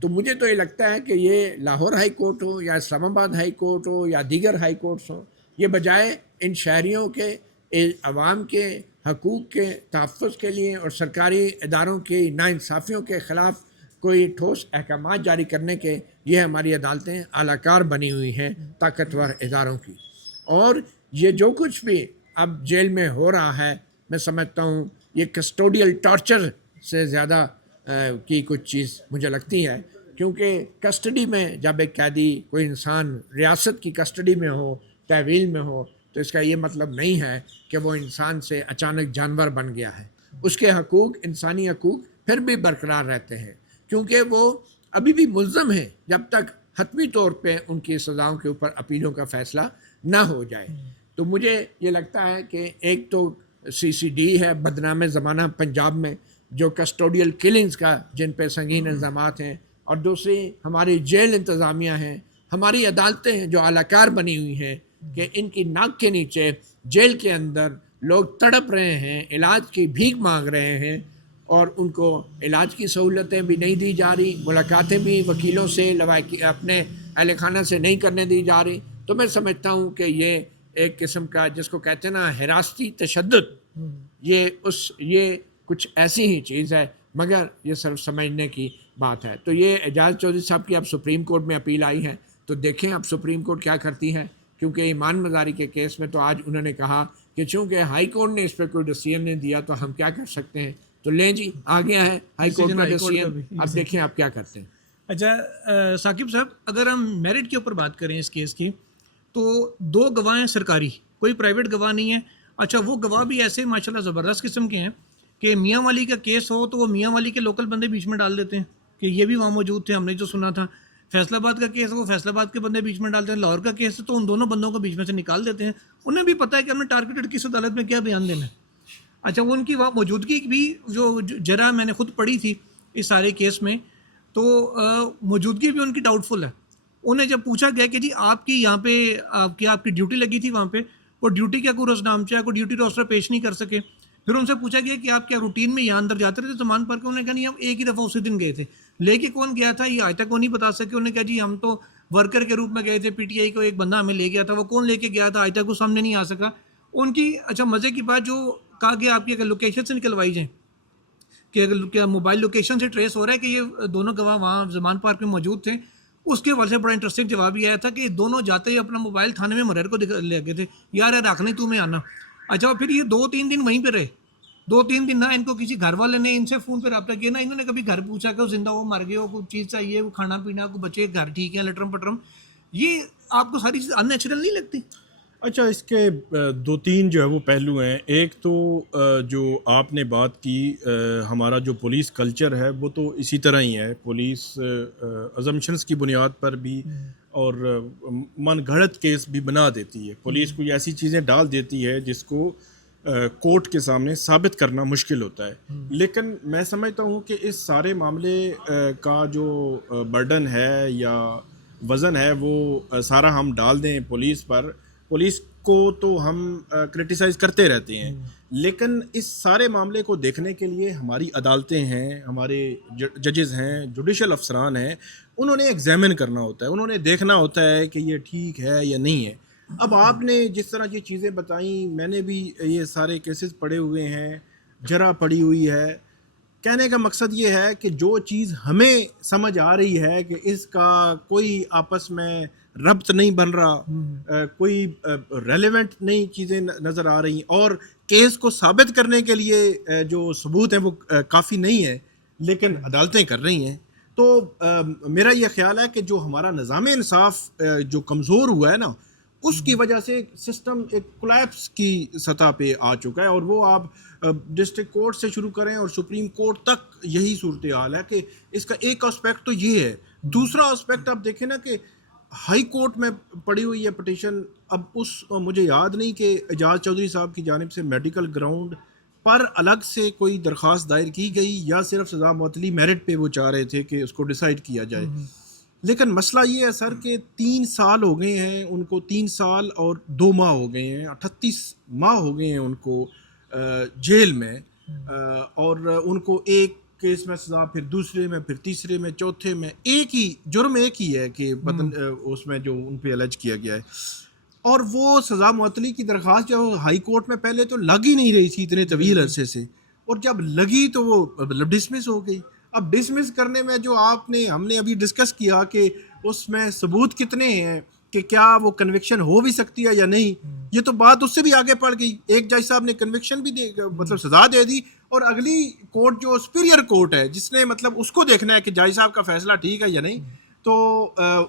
تو مجھے تو یہ لگتا ہے کہ یہ لاہور ہائی کورٹ ہو یا اسلام آباد ہائی کورٹ ہو یا دیگر ہائی کورٹس ہوں، یہ بجائے ان شہریوں کے، عوام کے حقوق کے تحفظ کے لیے اور سرکاری اداروں کی ناانصافیوں کے خلاف کوئی ٹھوس احکامات جاری کرنے کے، یہ ہماری عدالتیں اعلی کار بنی ہوئی ہیں طاقتور اداروں کی. اور یہ جو کچھ بھی اب جیل میں ہو رہا ہے، میں سمجھتا ہوں یہ کسٹوڈیل ٹارچر سے زیادہ کی کچھ چیز مجھے لگتی ہے، کیونکہ کسٹڈی میں جب ایک قیدی، کوئی انسان ریاست کی کسٹڈی میں ہو، تحویل میں ہو، تو اس کا یہ مطلب نہیں ہے کہ وہ انسان سے اچانک جانور بن گیا ہے. اس کے حقوق، انسانی حقوق پھر بھی برقرار رہتے ہیں، کیونکہ وہ ابھی بھی ملزم ہیں جب تک حتمی طور پہ ان کی سزاؤں کے اوپر اپیلوں کا فیصلہ نہ ہو جائے. تو مجھے یہ لگتا ہے کہ ایک تو CCD ہے، بدنام زمانہ پنجاب میں، جو کسٹوڈیل کلنگز کا جن پہ سنگین الزامات ہیں، اور دوسری ہماری جیل انتظامیہ ہیں، ہماری عدالتیں ہیں جو اعلی کار بنی ہوئی ہیں کہ ان کی ناک کے نیچے جیل کے اندر لوگ تڑپ رہے ہیں، علاج کی بھیک مانگ رہے ہیں، اور ان کو علاج کی سہولتیں بھی نہیں دی جا رہی، ملاقاتیں بھی وکیلوں سے، اپنے اہل خانہ سے نہیں کرنے دی جا رہی. تو میں سمجھتا ہوں کہ یہ ایک قسم کا جس کو کہتے ہیں نا حراستی تشدد، یہ کچھ ایسی ہی چیز ہے، مگر یہ صرف سمجھنے کی بات ہے. تو یہ اعجاز چودھری صاحب کی اب سپریم کورٹ میں اپیل آئی ہے، تو دیکھیں اب سپریم کورٹ کیا کرتی ہے، کیونکہ ایمان مزاری کے کیس میں تو آج انہوں نے کہا کہ چونکہ ہائی کورٹ نے اس پہ کوئی ڈیسیژن نہیں دیا تو ہم کیا کر سکتے ہیں. تو لیں جی، آ گیا ہے ہائی کورٹ کا ڈیسیژن، اب دیکھیں آپ کیا کرتے ہیں. اچھا ثاقب صاحب، اگر ہم میرٹ کے اوپر بات کریں اس کیس کی، تو 2 گواہ ہیں سرکاری، کوئی پرائیویٹ گواہ نہیں ہے. اچھا، وہ گواہ بھی ایسے ماشاءاللہ زبردست قسم کے ہیں کہ میاں والی کا کیس ہو تو وہ میاں والی کے لوکل بندے بیچ میں ڈال دیتے ہیں کہ یہ بھی وہاں موجود تھے، ہم نے جو سنا تھا. فیصل آباد کا کیس وہ فیصل آباد کے بندے بیچ میں ڈالتے ہیں. لاہور کا کیس تو ان دونوں بندوں کو بیچ میں سے نکال دیتے ہیں. انہیں بھی پتہ ہے کہ ہم نے ٹارگیٹڈ کس عدالت میں کیا بیان دینا ہے. اچھا، وہ ان کی وہاں موجودگی بھی جو جرا میں نے خود پڑھی تھی اس سارے کیس میں، تو موجودگی بھی ان کی ڈاؤٹ فل ہے. انہیں جب پوچھا گیا کہ جی آپ کی یہاں پہ کیا آپ کی ڈیوٹی لگی تھی وہاں پہ، وہ ڈیوٹی کیا کوئی روزنامچہ کوئی ڈیوٹی روسٹر پیش نہیں کر سکے. پھر ان سے پوچھا گیا کہ آپ کیا روٹین میں یہاں اندر جاتے رہتے سامان پر کے، انہوں نے کہا نہیں، ہم ایک ہی دفعہ اسی دن گئے تھے. لے کے کون گیا تھا یہ آج تک وہ نہیں بتا سکے. انہوں نے کہا جی ہم تو ورکر کے روپ میں گئے تھے، PTI کو ایک بندہ ہمیں لے گیا تھا، وہ کون لے کے گیا تھا آج تک وہ سامنے نہیں آ سکا ان کی. اچھا، مزے کی بات جو کہا گیا آپ کی اگر لوکیشن سے نکلوائی جائیں کہ اگر کیا موبائل لوکیشن سے ٹریس ہو رہا ہے کہ یہ دونوں گواہ وہاں زمان پارک میں موجود تھے، اس کے حوالے سے بڑا انٹرسٹنگ جواب یہ آیا تھا کہ دونوں جاتے ہی اپنا موبائل تھانے میں مریر کو لے گئے تھے، یار رکھنے تو میں آنا. اچھا، پھر یہ 2-3 دن وہیں پہ رہے. 2-3 دن نہ ان کو کسی گھر والے نے ان سے فون پہ رابطہ کیا، نہ انہوں نے کبھی گھر پوچھا کہ وہ زندہ ہو مر گئے ہو، کوئی چیز چاہیے، وہ کھانا پینا، کوئی بچے گھر ٹھیک ہے، لٹرم پٹرم. یہ آپ کو ساری چیز ان نیچرل نہیں لگتی؟ اچھا، اس کے 2-3 جو ہے وہ پہلو ہیں. ایک تو جو آپ نے بات کی، ہمارا جو پولیس کلچر ہے وہ تو اسی طرح ہی ہے. پولیس ازمپشنس کی بنیاد پر بھی اور من گھڑت کیس بھی بنا دیتی ہے. پولیس کوئی ایسی چیزیں ڈال دیتی ہے جس کو کورٹ کے سامنے ثابت کرنا مشکل ہوتا ہے. لیکن میں سمجھتا ہوں کہ اس سارے معاملے کا جو برڈن ہے یا وزن ہے وہ سارا ہم ڈال دیں پولیس پر. پولیس کو تو ہم کرٹیسائز کرتے رہتے ہیں، لیکن اس سارے معاملے کو دیکھنے کے لیے ہماری عدالتیں ہیں، ہمارے ججز ہیں، جوڈیشل افسران ہیں، انہوں نے ایگزامن کرنا ہوتا ہے، انہوں نے دیکھنا ہوتا ہے کہ یہ ٹھیک ہے یا نہیں ہے. اب آپ نے جس طرح یہ چیزیں بتائیں، میں نے بھی یہ سارے کیسز پڑھے ہوئے ہیں، جرا پڑی ہوئی ہے. کہنے کا مقصد یہ ہے کہ جو چیز ہمیں سمجھ آ رہی ہے کہ اس کا کوئی آپس میں ربط نہیں بن رہا، کوئی ریلیونٹ نئی چیزیں نظر آ رہی، اور کیس کو ثابت کرنے کے لیے جو ثبوت ہیں وہ کافی نہیں ہے، لیکن عدالتیں کر رہی ہیں. تو میرا یہ خیال ہے کہ جو ہمارا نظام انصاف جو کمزور ہوا ہے نا، اس کی وجہ سے سسٹم ایک کولیپس کی سطح پہ آ چکا ہے. اور وہ آپ ڈسٹرکٹ کورٹ سے شروع کریں اور سپریم کورٹ تک یہی صورتحال ہے کہ اس کا ایک اسپیکٹ تو یہ ہے. دوسرا اسپیکٹ آپ دیکھیں نا کہ ہائی کورٹ میں پڑی ہوئی ہے پٹیشن. اب مجھے یاد نہیں کہ اعجاز چودھری صاحب کی جانب سے میڈیکل گراؤنڈ پر الگ سے کوئی درخواست دائر کی گئی یا صرف سزا معطلی میرٹ پہ وہ چاہ رہے تھے کہ اس کو ڈیسائیڈ کیا جائے. لیکن مسئلہ یہ ہے سر کہ 3 سال ہو گئے ہیں ان کو، 3 سال اور 2 ماہ ہو گئے ہیں، 38 ماہ ہو گئے ہیں ان کو جیل میں، اور ان کو ایک کیس میں سزا، پھر دوسرے میں، پھر تیسرے میں، چوتھے میں، ایک ہی جرم ایک ہی ہے کہ اس میں جو ان پہ الج کیا گیا ہے. اور وہ سزا معطلی کی درخواست جو ہائی کورٹ میں پہلے تو لگ ہی نہیں رہی تھی اتنے طویل عرصے سے، اور جب لگی تو وہ ڈسمس ہو گئی. اب ڈسمس کرنے میں جو ہم نے ابھی ڈسکس کیا کہ اس میں ثبوت کتنے ہیں کہ کیا وہ کنوکشن ہو بھی سکتی ہے یا نہیں، یہ تو بات اس سے بھی آگے پڑ گئی. ایک جج صاحب نے کنوکشن بھی مطلب سزا دے دی، اور اگلی کورٹ جو سپیریئر کورٹ ہے جس نے مطلب اس کو دیکھنا ہے کہ جج صاحب کا فیصلہ ٹھیک ہے یا نہیں، تو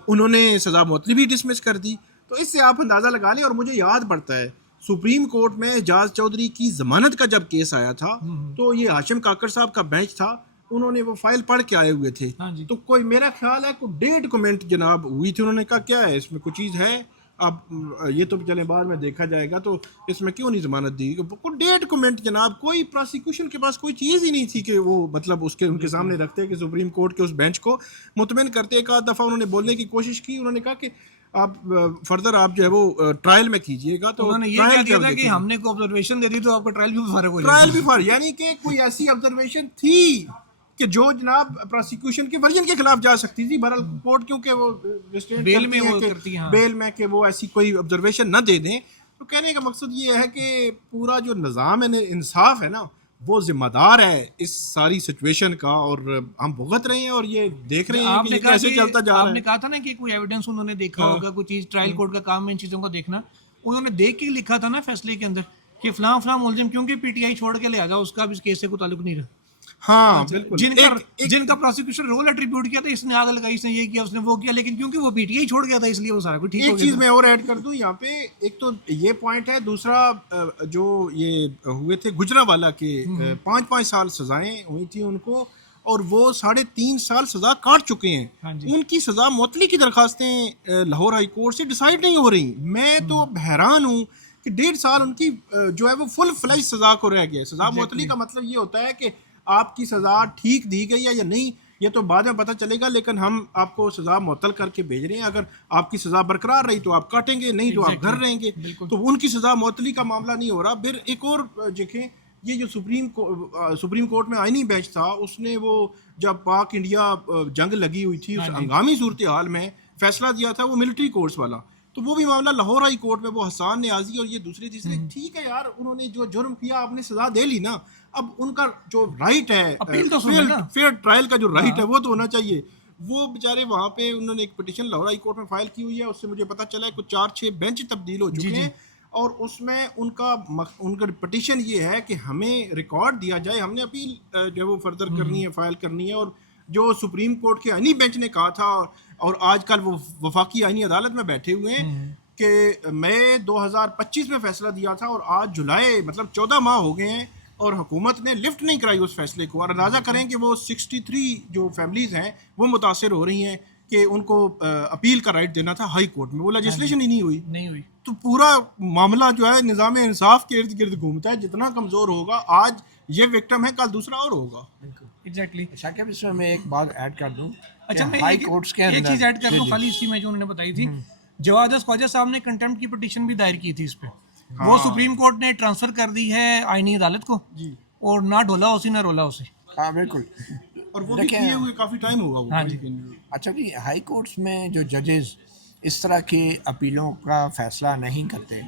انہوں نے سزا معطلی بھی ڈسمس کر دی. تو اس سے آپ اندازہ لگا لیں. اور مجھے یاد پڑتا ہے سپریم کورٹ میں اعجاز چودھری کی ضمانت کا جب کیس آیا تھا تو یہ ہاشم کاکڑ صاحب کا بینچ تھا، انہوں نے وہ فائل پڑھ کے آئے ہوئے تھے. تو کوئی میرا خیال ہے کوئی 1.5 کمنٹ جناب ہوئی تھی. انہوں نے کہا کیا ہے اس میں کوئی چیز ہے، اب یہ تو چلیں بعد میں دیکھا جائے گا، تو اس میں کیوں نہیں ضمانت دی. کوئی 1.5 کمنٹ جناب، کوئی پراسیکیوشن کے پاس کوئی چیز ہی نہیں تھی کہ وہ مطلب ان کے سامنے رکھتے کہ سپریم کورٹ کے اس بینچ کو مطمئن کرتے. ایک آدھ دفعہ انہوں نے بولنے کی کوشش کی، انہوں نے کہا کہ آپ فردر آپ جو ہے وہ ٹرائل میں کیجئے گا. تو انہوں نے یہ کہہ دیا تھا کہ ہم نے کو آبزرویشن دے دی تو آپ کا ٹرائل بھی فارغ ہو جائے گا. ٹرائل بھی فارغ، یعنی کہ کوئی ایسی آبزرویشن تھی کہ جو جناب پروسیکیوشن کے ورژن کے خلاف جا سکتی تھی. بہرحال کورٹ کیونکہ وہ بیل میں وہ کرتی ہیں، بیل میں کہ وہ ایسی کوئی آبزرویشن نہ دے دیں. تو کہنے کا مقصد یہ ہے کہ پورا جو نظام انصاف ہے نا وہ ذمہ دار ہے اس ساری سچویشن کا، اور ہم بھگت رہے ہیں اور یہ دیکھ رہے ہیں کہ یہ کیسے چلتا جا رہا ہے. آپ نے کہا تھا نا کہ کوئی ایویڈنس انہوں نے دیکھا ہوگا، کوئی چیز ٹرائل کورٹ کا کام ہے ان چیزوں کو دیکھنا. انہوں نے دیکھ کے لکھا تھا نا فیصلے کے اندر کہ فلاں فلاں ملزم کیونکہ پی ٹی آئی چھوڑ کے لے آ جاؤ، اس کا بھی اس کیس سے کوئی تعلق نہیں رہا. ہاں بالکل، جن کا پروسیکیوشن رول ایٹریبیوٹ کیا تھا، اس نے آگ لگائی، اس نے یہ کیا، اس نے وہ کیا، لیکن کیونکہ وہ پی ٹی آئی چھوڑ گیا تھا اس لیے وہ سارا کچھ ٹھیک ہو گیا. ایک چیز میں اور ایڈ کر دوں یہاں پہ، ایک تو یہ پوائنٹ ہے، دوسرا جو یہ ہوئے تھے گجرانوالہ کے 5 سال سزائیں ہوئی تھیں ان کو، اور وہ 3.5 سال سزا کاٹ چکے ہیں. ان کی سزا معطلی کی درخواستیں لاہور ہائی کورٹ سے ڈیسائیڈ نہیں ہو رہی. میں تو حیران ہوں کہ 1.5 سال ان کی جو ہے وہ فل فلیج سزا کو رہ گیا. سزا معطلی کا مطلب یہ ہوتا ہے کہ آپ کی سزا ٹھیک دی گئی ہے یا نہیں یہ تو بعد میں پتہ چلے گا، لیکن ہم آپ کو سزا معطل کر کے بھیج رہے ہیں. اگر آپ کی سزا برقرار رہی تو آپ کاٹیں گے، نہیں تو آپ گھر رہیں گے. تو ان کی سزا معطلی کا معاملہ نہیں ہو رہا. پھر ایک اور دیکھیں، یہ جو سپریم کورٹ میں آئینی بینچ تھا، اس نے وہ جب پاک انڈیا جنگ لگی ہوئی تھی اس ہنگامی صورتحال میں فیصلہ دیا تھا وہ ملٹری کورٹس والا، تو وہ بھی معاملہ لاہور ہائی کورٹ میں وہ حسان نیازی اور یہ دوسرے تیسرے. ٹھیک ہے یار، انہوں نے جو جرم کیا آپ نے سزا دے لی نا، اب ان کا جو رائٹ ہے فیئر ٹرائل کا جو رائٹ ہے وہ تو ہونا چاہیے. وہ بیچارے وہاں پہ انہوں نے ایک پٹیشن لاہور ہائی کورٹ میں فائل کی ہوئی ہے، اس سے مجھے پتہ چلا ہے کچھ 4-6 بینچ تبدیل ہو چکے ہیں، اور اس میں ان کا پٹیشن یہ ہے کہ ہمیں ریکارڈ دیا جائے، ہم نے اپیل جو وہ فردر کرنی ہے، فائل کرنی ہے. اور جو سپریم کورٹ کے آئینی بینچ نے کہا تھا، اور آج کل وہ وفاقی آئینی عدالت میں بیٹھے ہوئے ہیں، کہ مئی 2025 میں فیصلہ دیا تھا اور آج جولائی مطلب 14 ماہ ہو گئے ہیں اور حکومت نے لفٹ نہیں کرائی اس فیصلے کو. اور اندازہ کریں کہ وہ 63 جو فیملیز ہیں وہ متاثر ہو رہی ہیں کہ ان کو اپیل کا رائٹ دینا تھا ہائی کورٹ میں، وہ لیجسلیشن ہی نہیں ہوئی. تو پورا معاملہ جو ہے نظام انصاف کے ارد گرد گھومتا ہے. جتنا کمزور ہوگا، آج یہ وکٹم ہے کل دوسرا اور ہوگا. ایگزیکٹلی. شاکب، اس میں ایک بات ایڈ کر دوں. اچھا، میں ہائی کورٹس کے ایک چیز ایڈ کر دوں خالی اسی میں جو انہوں نے بتائی تھی. جواد خواجہ صاحب نے کنٹمپٹ کی پٹیشن بھی دائر کی تھی اس پہ، وہ سپریم کورٹ نے ٹرانسفر کر دی ہے آئینی عدالت کو، اور نہ ڈھولا اسے نہ رولا اسے. ہاں بالکل، اور وہ بھی کیے ہوئے کافی ٹائم ہوگا. اچھا جی، ہائی کورٹس میں جو ججز اس طرح کے اپیلوں کا فیصلہ نہیں کرتے،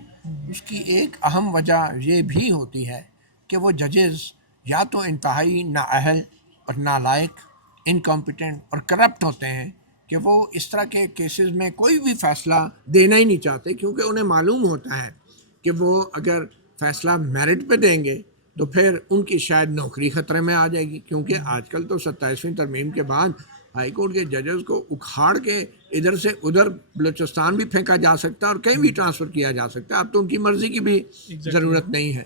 اس کی ایک اہم وجہ یہ بھی ہوتی ہے کہ وہ ججز یا تو انتہائی نااہل اور نالائق، انکمپیٹنٹ اور کرپٹ ہوتے ہیں کہ وہ اس طرح کے کیسز میں کوئی بھی فیصلہ دینا ہی نہیں چاہتے، کیونکہ انہیں معلوم ہوتا ہے کہ وہ اگر فیصلہ میرٹ پہ دیں گے تو پھر ان کی شاید نوکری خطرے میں آ جائے گی. کیونکہ آج کل تو 27ویں ترمیم کے بعد ہائی کورٹ کے ججز کو اکھاڑ کے ادھر سے ادھر بلوچستان بھی پھینکا جا سکتا ہے اور کہیں بھی ٹرانسفر کیا جا سکتا ہے. اب تو ان کی مرضی کی بھی ضرورت نہیں ہے.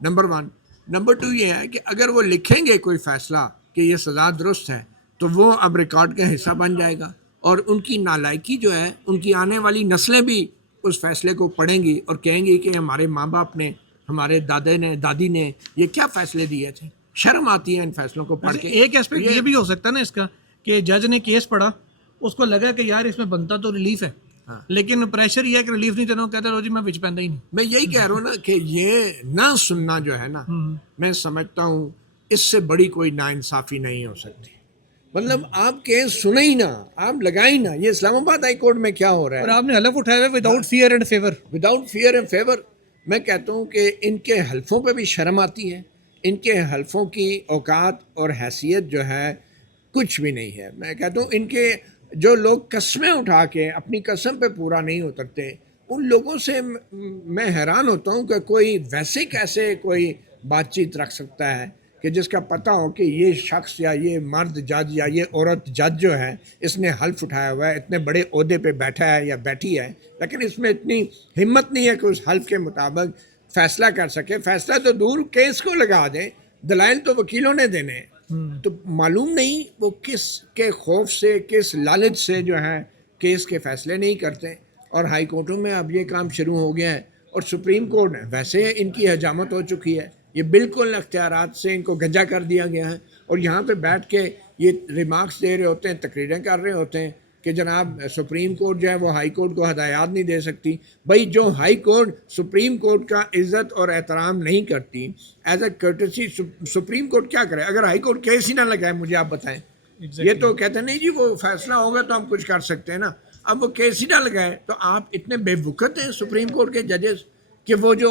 نمبر 1. نمبر 2 یہ ہے کہ اگر وہ لکھیں گے کوئی فیصلہ کہ یہ سزا درست ہے تو وہ اب ریکارڈ کا حصہ بن جائے گا، اور ان کی نالائکی جو ہے، ان کی آنے والی نسلیں بھی اس فیصلے کو پڑھیں گی اور کہیں گی کہ ہمارے ماں باپ نے، ہمارے دادے نے، دادی نے یہ کیا فیصلے دیے تھے. شرم آتی ہے ان فیصلوں کو پڑھ کے. ایک ایسپیکٹ یہ بھی ہو سکتا ہے نا اس کا کہ جج نے کیس پڑھا، اس کو لگا کہ یار اس میں بنتا تو ریلیف ہے، لیکن پریشر یہ ہے کہ ریلیف نہیں دینا، کہتے ہیں جی میں وچ پیندا ہی نہیں. میں یہی کہہ رہا ہوں نا کہ یہ نہ سننا جو ہے نا، میں سمجھتا ہوں اس سے بڑی کوئی ناانصافی نہیں ہو سکتی. مطلب آپ کیس سنیں ہی نہ, آپ لگائیں نہ. یہ اسلام آباد ہائی کورٹ میں کیا ہو رہا ہے, اور آپ نے حلف اٹھایا ہے without fear and favour. Without fear and favour. میں کہتا ہوں کہ ان کے حلفوں پہ بھی شرم آتی ہے. ان کے حلفوں کی اوقات اور حیثیت جو ہے کچھ بھی نہیں ہے. میں کہتا ہوں ان کے جو لوگ قسمیں اٹھا کے اپنی قسم پہ پورا نہیں اترتے, ان لوگوں سے میں حیران ہوتا ہوں کہ کوئی ویسے کیسے کوئی بات چیت رکھ سکتا ہے کہ جس کا پتہ ہو کہ یہ شخص یا یہ مرد جج یا یہ عورت جج جو ہے اس نے حلف اٹھایا ہوا ہے, اتنے بڑے عہدے پہ بیٹھا ہے یا بیٹھی ہے, لیکن اس میں اتنی ہمت نہیں ہے کہ اس حلف کے مطابق فیصلہ کر سکے. فیصلہ تو دور, کیس کو لگا دیں, دلائل تو وکیلوں نے دینے ہیں. تو معلوم نہیں وہ کس کے خوف سے, کس لالچ سے جو ہے کیس کے فیصلے نہیں کرتے. اور ہائی کورٹوں میں اب یہ کام شروع ہو گیا ہے, اور سپریم کورٹ ویسے ان کی حجامت ہو چکی ہے. یہ بالکل اختیارات سے ان کو گنجا کر دیا گیا ہے, اور یہاں پہ بیٹھ کے یہ ریمارکس دے رہے ہوتے ہیں, تقریریں کر رہے ہوتے ہیں کہ جناب سپریم کورٹ جو ہے وہ ہائی کورٹ کو ہدایات نہیں دے سکتی. بھائی جو ہائی کورٹ سپریم کورٹ کا عزت اور احترام نہیں کرتی, as a courtesy supreme court کیا کرے؟ اگر ہائی کورٹ کیس ہی نہ لگائے, مجھے آپ بتائیں. یہ تو کہتے ہیں نہیں جی وہ فیصلہ ہوگا تو ہم کچھ کر سکتے ہیں نا. اب وہ کیس ہی نہ لگائے تو آپ اتنے بے وقت ہیں سپریم کورٹ کے ججز کہ وہ جو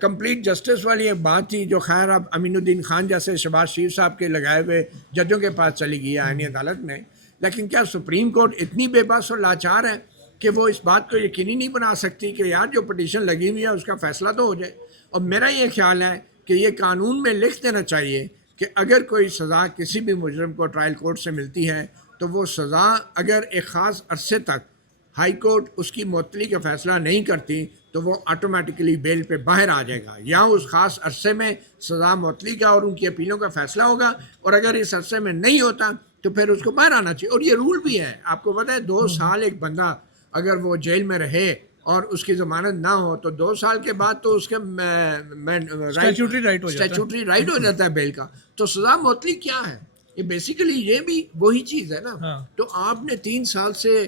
کمپلیٹ جسٹس والی ایک بات تھی, جو خیر اب امین الدین خان جیسے شہباز شریف صاحب کے لگائے ہوئے ججوں کے پاس چلی گئی ہے آئینی عدالت میں. لیکن کیا سپریم کورٹ اتنی بے بس اور لاچار ہے کہ وہ اس بات کو یقینی نہیں بنا سکتی کہ یار جو پٹیشن لگی ہوئی ہے اس کا فیصلہ تو ہو جائے؟ اور میرا یہ خیال ہے کہ یہ قانون میں لکھ دینا چاہیے کہ اگر کوئی سزا کسی بھی مجرم کو ٹرائل کورٹ سے ملتی ہے تو وہ سزا اگر ایک خاص عرصے تک ہائی کورٹ اس کی معطلی کا فیصلہ نہیں کرتی تو وہ آٹومیٹکلی بیل پہ باہر آ جائے گا, یا اس خاص عرصے میں سزا معطلی کا اور ان کی اپیلوں کا فیصلہ ہوگا, اور اگر اس عرصے میں نہیں ہوتا تو پھر اس کو باہر آنا چاہیے. اور یہ رول بھی ہے, آپ کو پتہ ہے 2 سال ایک بندہ اگر وہ جیل میں رہے اور اس کی ضمانت نہ ہو تو 2 سال کے بعد تو اس کے اسٹیچوٹری رائٹ ہو جاتا ہے بیل کا. تو سزا معطلی کیا ہے؟ یہ بیسیکلی یہ بھی وہی چیز ہے نا. تو آپ نے 3 سال سے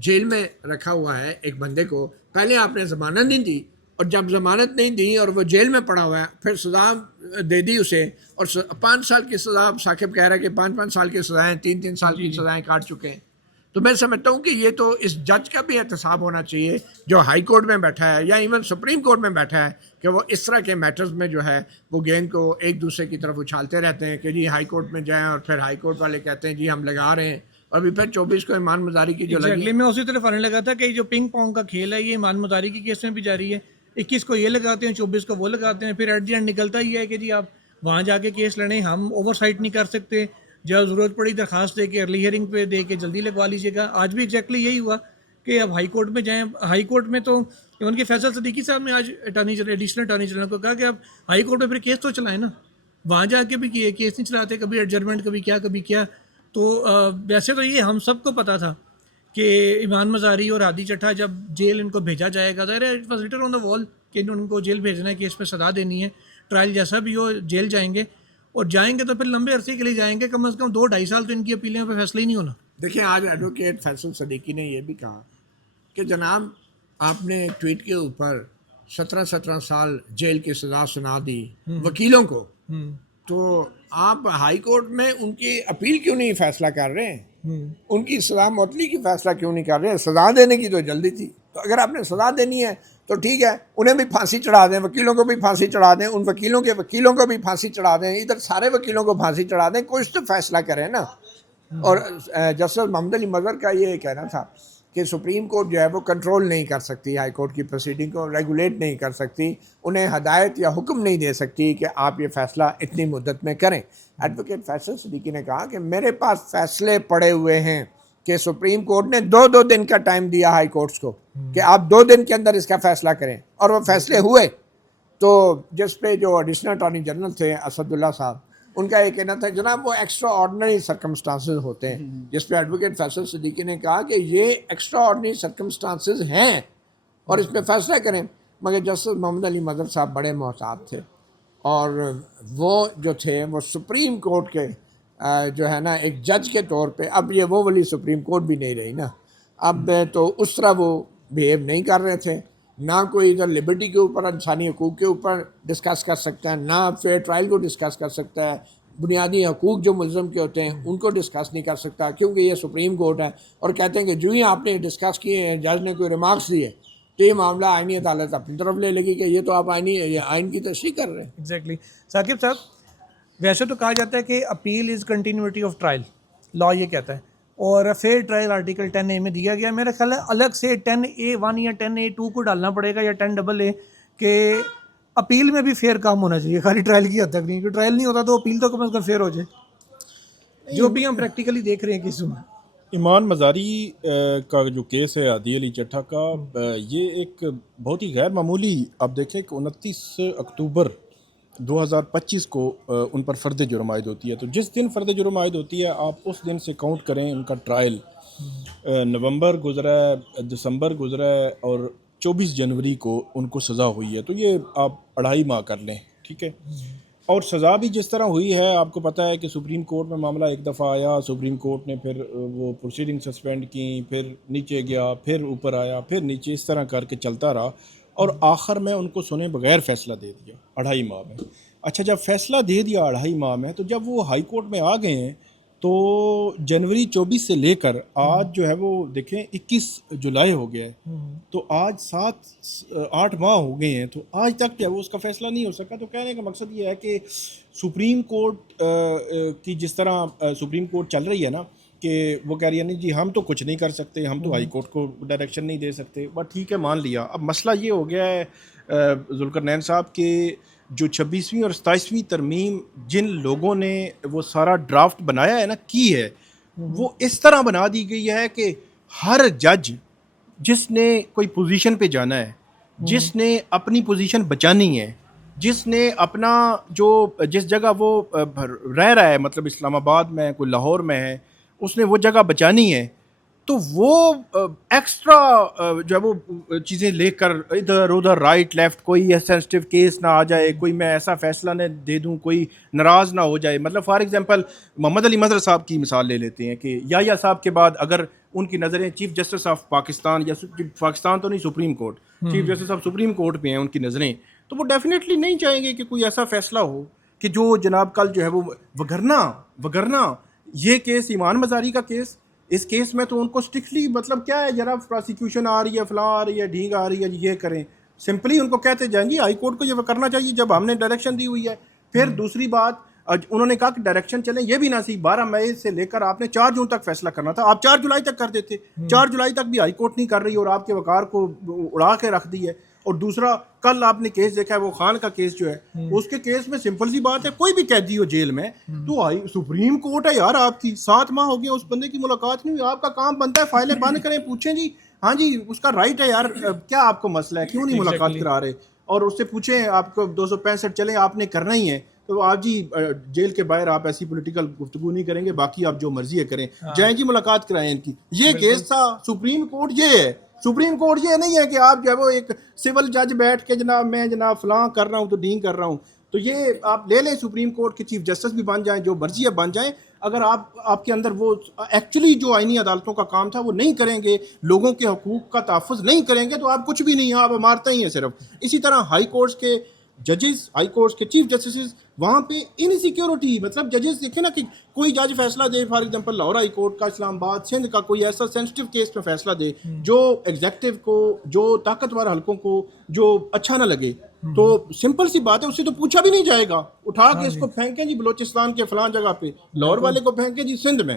جیل میں رکھا ہوا ہے ایک بندے کو, پہلے آپ نے ضمانت نہیں دی, اور جب ضمانت نہیں دی اور وہ جیل میں پڑا ہوا ہے پھر سزا دے دی اسے, اور 5 سال کی سزا ثاقب کہہ رہا ہے کہ 5 سال کی سزائیں, 3 سال کی سزائیں کاٹ چکے ہیں. تو میں سمجھتا ہوں کہ یہ تو اس جج کا بھی احتساب ہونا چاہیے جو ہائی کورٹ میں بیٹھا ہے یا ایون سپریم کورٹ میں بیٹھا ہے, کہ وہ اس طرح کے میٹرز میں جو ہے وہ گیند کو ایک دوسرے کی طرف اچھالتے رہتے ہیں کہ جی ہائی کورٹ میں جائیں, اور پھر ہائی کورٹ والے کہتے ہیں جی ہم لگا رہے ہیں, اور ابھی پھر 24 کو ایمان مزاری کی جو لگی. میں اسی طرف آنے لگا تھا کہ جو پنگ پونگ کا کھیل ہے یہ ایمان مزاری کی کیس میں بھی جاری ہے. 21 کو یہ لگاتے ہیں, 24 کو وہ لگاتے ہیں, پھر ایٹ دی اینڈ نکلتا ہی ہے کہ جی آپ وہاں جا کے کیس لڑیں, ہم اوور سائٹ نہیں کر سکتے, جب ضرورت پڑی درخواست دے کے ارلی ہیئرنگ پہ دے کے جلدی لگوا لیجیے گا. آج بھی ایگزیکٹلی یہی ہوا کہ اب ہائی کورٹ میں جائیں. ہائی کورٹ میں تو ان کے فیصل صدیقی صاحب نے آج ایڈیشنل اٹارنی جنرل کو کہا کہ اب ہائی کورٹ میں پھر کیس تو چلائیں نا, وہاں جا کے بھی کیس نہیں چلاتے, کبھی ایڈجرمنٹ کبھی کیا. تو ویسے تو یہ ہم سب کو پتا تھا کہ ایمان مزاری اور ہادی چٹھا جب جیل ان کو بھیجا جائے گا, ظاہر ہے اٹ واز ریٹن آن دا وال کہ ان کو جیل بھیجنا ہے, کہ اس پہ سزا دینی ہے, ٹرائل جیسا بھی ہو جیل جائیں گے, اور جائیں گے تو پھر لمبے عرصے کے لیے جائیں گے, کم از کم 2-2.5 سال تو ان کی اپیلیں پہ فیصلہ ہی نہیں ہونا. دیکھیں آج ایڈوکیٹ فیصل صدیقی نے یہ بھی کہا کہ جناب آپ نے ٹویٹ کے اوپر 17 سال جیل کی سزا سنا دی وکیلوں کو, تو آپ ہائی کورٹ میں ان کی اپیل کیوں نہیں فیصلہ کر رہے ہیں, ان کی سزا معطلی کی فیصلہ کیوں نہیں کر رہے ہیں؟ سزا دینے کی تو جلدی تھی. تو اگر آپ نے سزا دینی ہے تو ٹھیک ہے, انہیں بھی پھانسی چڑھا دیں, وکیلوں کو بھی پھانسی چڑھا دیں, ان وکیلوں کے وکیلوں کو بھی پھانسی چڑھا دیں, ادھر سارے وکیلوں کو پھانسی چڑھا دیں, کچھ تو فیصلہ کریں نا. اور جسٹس محمد علی مظہر کا یہ کہنا تھا کہ سپریم کورٹ جو ہے وہ کنٹرول نہیں کر سکتی ہائی کورٹ کی پروسیڈنگ کو, ریگولیٹ نہیں کر سکتی, انہیں ہدایت یا حکم نہیں دے سکتی کہ آپ یہ فیصلہ اتنی مدت میں کریں. ایڈوکیٹ فیصل صدیقی نے کہا کہ میرے پاس فیصلے پڑے ہوئے ہیں کہ سپریم کورٹ نے 2 دن کا ٹائم دیا ہائی کورٹس کو کہ آپ 2 دن کے اندر اس کا فیصلہ کریں, اور وہ فیصلے ہوئے. تو جس پہ جو ایڈیشنل اٹارنی جنرل تھے اسد اللہ صاحب, ان کا یہ کہنا تھا جناب وہ ایکسٹرا آرڈنری سرکمسٹانسز ہوتے ہیں, جس پہ ایڈوکیٹ فیصل صدیقی نے کہا کہ یہ ایکسٹرا آرڈنری سرکمسٹانسز ہیں اور اس پہ فیصلہ کریں. مگر جسٹس محمد علی مظہر صاحب بڑے محتاط تھے, اور وہ جو تھے وہ سپریم کورٹ کے جو ہے نا ایک جج کے طور پہ, اب یہ وہ والی سپریم کورٹ بھی نہیں رہی نا, اب تو اس طرح وہ بیہیو نہیں کر رہے تھے نہ کوئی ادھر لبرٹی کے اوپر انسانی حقوق کے اوپر ڈسکس کر سکتا ہے, نہ فیئر ٹرائل کو ڈسکس کر سکتا ہے, بنیادی حقوق جو ملزم کے ہوتے ہیں ان کو ڈسکس نہیں کر سکتا, کیونکہ یہ سپریم کورٹ ہے. اور کہتے ہیں کہ جو ہی آپ نے ڈسکس کیے ہیں, جج نے کوئی ریمارکس دیے, تو یہ معاملہ آئینی عدالت اپنی طرف لے لے گی کہ یہ تو آپ آئین کی تشریح کر رہے ہیں. ایگزیکٹلی. ثاقب صاحب, ویسے تو کہا جاتا ہے کہ appeal is continuity of trial, law یہ کہتا ہے, اور فیئر ٹرائل آرٹیکل 10A میں دیا گیا. میرا خیال ہے الگ سے 10A1 یا 10A2 کو ڈالنا پڑے گا, یا 10AA, کہ اپیل میں بھی فیئر کام ہونا چاہیے, خالی ٹرائل کی حد تک نہیں, کیونکہ ٹرائل نہیں ہوتا تو اپیل تو کم از کم فیئر ہو جائے, جو بھی ہم پریکٹیکلی دیکھ رہے ہیں کیسوں میں. ایمان مزاری کا جو کیس ہے عادی علی چٹھا کا, یہ ایک بہت ہی غیر معمولی, آپ دیکھیں کہ 29 اکتوبر 2025 کو ان پر فرد جرم عائد ہوتی ہے. تو جس دن فرد جرم عائد ہوتی ہے آپ اس دن سے کاؤنٹ کریں ان کا ٹرائل. نومبر گزرا ہے, دسمبر گزرا ہے, اور 24 جنوری کو ان کو سزا ہوئی ہے. تو یہ آپ 2.5 ماہ کر لیں, ٹھیک ہے. اور سزا بھی جس طرح ہوئی ہے, آپ کو پتہ ہے کہ سپریم کورٹ میں معاملہ ایک دفعہ آیا, سپریم کورٹ نے پھر وہ پروسیڈنگ سسپینڈ کی, پھر نیچے گیا, پھر اوپر آیا, پھر نیچے, اس طرح کر کے چلتا رہا, اور آخر میں ان کو سنے بغیر فیصلہ دے دیا 2.5 ماہ میں. اچھا, جب فیصلہ دے دیا 2.5 ماہ میں, تو جب وہ ہائی کورٹ میں آ گئے ہیں تو جنوری 24 سے لے کر آج جو ہے وہ دیکھیں 21 جولائی ہو گیا ہے, تو آج 7-8 ماہ ہو گئے ہیں, تو آج تک جو ہے وہ اس کا فیصلہ نہیں ہو سکا. تو کہنے کا مقصد یہ ہے کہ سپریم کورٹ کی جس طرح سپریم کورٹ چل رہی ہے نا, کہ وہ کہہ رہی ہے نہیں جی ہم تو کچھ نہیں کر سکتے, ہم تو ہائی کورٹ کو ڈائریکشن نہیں دے سکتے. بٹ ٹھیک ہے, مان لیا. اب مسئلہ یہ ہو گیا ہے ذوالقرنین صاحب کہ جو 26ویں اور 27ویں ترمیم جن لوگوں نے وہ سارا ڈرافٹ بنایا ہے نا, کی ہے, وہ اس طرح بنا دی گئی ہے کہ ہر جج جس نے کوئی پوزیشن پہ جانا ہے, جس نے اپنی پوزیشن بچانی ہے, جس نے اپنا جس جگہ وہ رہ رہا ہے, مطلب اسلام آباد میں, کوئی لاہور میں ہے, اس نے وہ جگہ بچانی ہے, تو وہ ایکسٹرا جو ہے وہ چیزیں لے کر ادھر ادھر رائٹ لیفٹ, کوئی سینسٹیو کیس نہ آ جائے, کوئی میں ایسا فیصلہ نہ دے دوں, کوئی ناراض نہ ہو جائے. مطلب فار ایگزامپل محمد علی مظہر صاحب کی مثال لے لیتے ہیں کہ یحییٰ صاحب کے بعد اگر ان کی نظریں چیف جسٹس آف پاکستان, یا پاکستان تو نہیں supreme court, chief justice of supreme court پہ ہیں ان کی نظریں, تو وہ ڈیفینیٹلی نہیں چاہیں گے کہ کوئی ایسا فیصلہ ہو کہ جو جناب کل جو ہے وہ وگرنہ یہ کیس ایمان مزاری کا کیس, اس کیس میں تو ان کو اسٹرکٹلی مطلب کیا ہے, ذرا پروسیکیوشن آ رہی ہے, فلاں آ رہی ہے, ڈھینگ آ رہی ہے, یہ کریں, سمپلی ان کو کہتے جائیں گی ہائی کورٹ کو یہ کرنا چاہیے جب ہم نے ڈائریکشن دی ہوئی ہے. پھر دوسری بات, انہوں نے کہا کہ ڈائریکشن چلیں, یہ بھی نہ سی 12 مئی سے لے کر آپ نے 4 جون تک فیصلہ کرنا تھا, آپ 4 جولائی تک کر دیتے. 4 جولائی تک بھی ہائی کورٹ نہیں کر رہی اور آپ کے وقار کو اڑا کے رکھ دی ہے. اور دوسرا, کل آپ نے کیس دیکھا ہے وہ خان کا کیس جو ہے, اس کے کیس میں سمپل سی بات ہے, کوئی بھی قیدی ہو جیل میں تو سپریم کورٹ ہے یار آپ کی, 7 ماہ ہو گیا اس بندے کی ملاقات نہیں ہوئی, آپ کا کام بنتا ہے فائلیں بند کریں, پوچھیں جی ہاں جی اس کا رائٹ ہے یار, کیا آپ کو مسئلہ ہے, کیوں نہیں ملاقات کرا رہے, اور اس سے پوچھیں آپ کو 265 چلیں آپ نے کرنا ہی ہے, تو آپ جی جیل کے باہر آپ ایسی پولیٹیکل گفتگو نہیں کریں گے, باقی آپ جو مرضی ہے کریں, جائیں جی ملاقات کرائیں ان کی. یہ کیس تھا سپریم کورٹ, یہ ہے سپریم کورٹ, یہ نہیں ہے کہ آپ جو ہے وہ ایک سول جج بیٹھ کے جناب میں جناب فلاں کر رہا ہوں تو ڈینگ کر رہا ہوں. تو یہ آپ لے لیں, سپریم کورٹ کے چیف جسٹس بھی بن جائیں, جو مرضی ہے بن جائیں, اگر آپ کے اندر وہ ایکچولی جو آئینی عدالتوں کا کام تھا وہ نہیں کریں گے, لوگوں کے حقوق کا تحفظ نہیں کریں گے, تو آپ کچھ بھی نہیں ہیں, آپ مارتے ہی ہیں صرف. اسی طرح ہائی کورٹس کے ججز, ہائی کورٹس کے چیف جسٹسز, وہاں پہ انسیکیورٹی, مطلب ججز دیکھیں نا کہ کوئی جج فیصلہ دے, for example Lahore high court کا, اسلام آباد, سندھ کا, کوئی ایسا سینسٹیو کیس میں فیصلہ دے جو ایگزیکٹو کو, جو طاقتور حلقوں کو جو اچھا نہ لگے, تو سمپل سی بات ہے, اس سے تو پوچھا بھی نہیں جائے گا, اٹھا کے اس کو پھینکیں جی بلوچستان کے فلاں جگہ پہ, لاہور والے کو پھینکیں جی سندھ میں.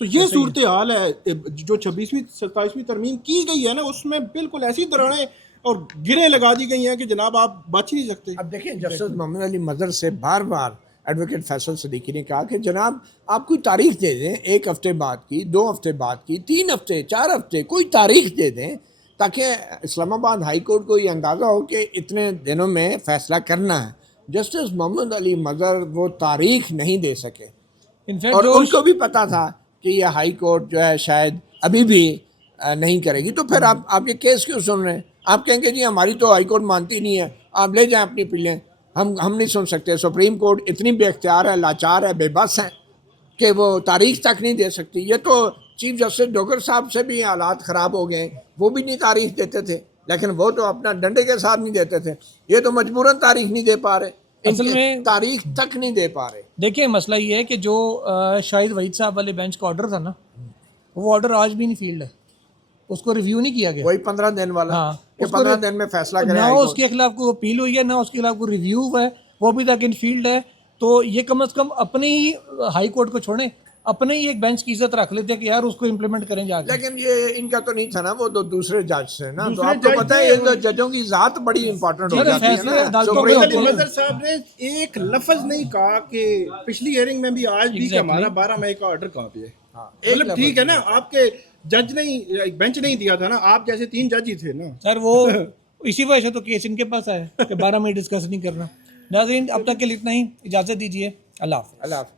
تو یہ صورتحال ہے جو 26ویں 27ویں ترمیم کی گئی ہے نا, اس میں بالکل ایسی دراڑیں اور گریں لگا دی گئی ہیں کہ جناب آپ بچ نہیں سکتے. اب دیکھیں جسٹس محمد علی مظہر سے بار بار ایڈوکیٹ فیصل صدیقی نے کہا کہ جناب آپ کوئی تاریخ دے دیں, 1 ہفتے بعد کی, 2 ہفتے بعد کی, 3 ہفتے, 4 ہفتے, کوئی تاریخ دے دیں تاکہ اسلام آباد ہائی کورٹ کو یہ اندازہ ہو کہ اتنے دنوں میں فیصلہ کرنا ہے. جسٹس محمد علی مظہر وہ تاریخ نہیں دے سکے, اور ان کو بھی پتہ تھا کہ یہ ہائی کورٹ جو ہے شاید ابھی بھی نہیں کرے گی. تو پھر آپ یہ کیس کیوں سن رہے ہیں؟ آپ کہیں گے جی ہماری تو ہائی کورٹ مانتی نہیں ہے, آپ لے جائیں اپنی پلیں, ہم نہیں سن سکتے. سپریم کورٹ اتنی بے اختیار ہے, لاچار ہے, بے بس ہے کہ وہ تاریخ تک نہیں دے سکتی. یہ تو چیف جسٹس ڈوگر صاحب سے بھی حالات خراب ہو گئے, وہ بھی نہیں تاریخ دیتے تھے. لیکن وہ تو اپنا ڈنڈے کے ساتھ نہیں دیتے تھے، یہ تو مجبوراً تاریخ نہیں دے پا رہے، اصل میں تاریخ تک نہیں دے پا رہے۔ دیکھیں مسئلہ یہ ہے کہ جو شاہد وحید صاحب والے بینچ کا آرڈر تھا نا، وہ آرڈر آج بھی نہیں فیلڈ ہے، اس کو ریویو نہیں کیا گیا، وہی 15 دن والا ہاں کہ 15 دن میں فیصلہ کرے، نہ اس کے خلاف کوئی اپیل ہوئی ہے، نہ اس کے خلاف کوئی ریویو ہوا ہے، وہ ابھی تک ان فیلڈ ہے۔ تو یہ کم از کم اپنے ہی ہائی کورٹ کو چھوڑیں، اپنے ہی ایک بینچ کی عزت رکھ لیتے ہیں کہ یار اس کو امپلیمنٹ کریں جا کے۔ لیکن یہ ان کا تو نہیں تھا نا، وہ تو دوسرے جج سے نا، تو آپ کو پتہ ہے ان ججوں کی ذات بڑی امپورٹنٹ ہو جاتی ہے نا۔ مظہر صاحب نے ایک لفظ نہیں کہا کہ پچھلی ہیئرنگ میں بھی آج بھی کہ ہمارا 12 مئی کا آرڈر کہاں پہ ہے، مطلب ٹھیک ہے نا، آپ کے جج نہیں بینچ نہیں دیا تھا نا، آپ جیسے 3 جج ہی تھے نا سر، وہ اسی وجہ سے تو کیس ان کے پاس آیا کہ 12 مئی ڈسکس نہیں کرنا۔ ناظرین اب تک کے لیے اتنا ہی، اجازت دیجیے، اللہ حافظ۔ اللہ حافظ۔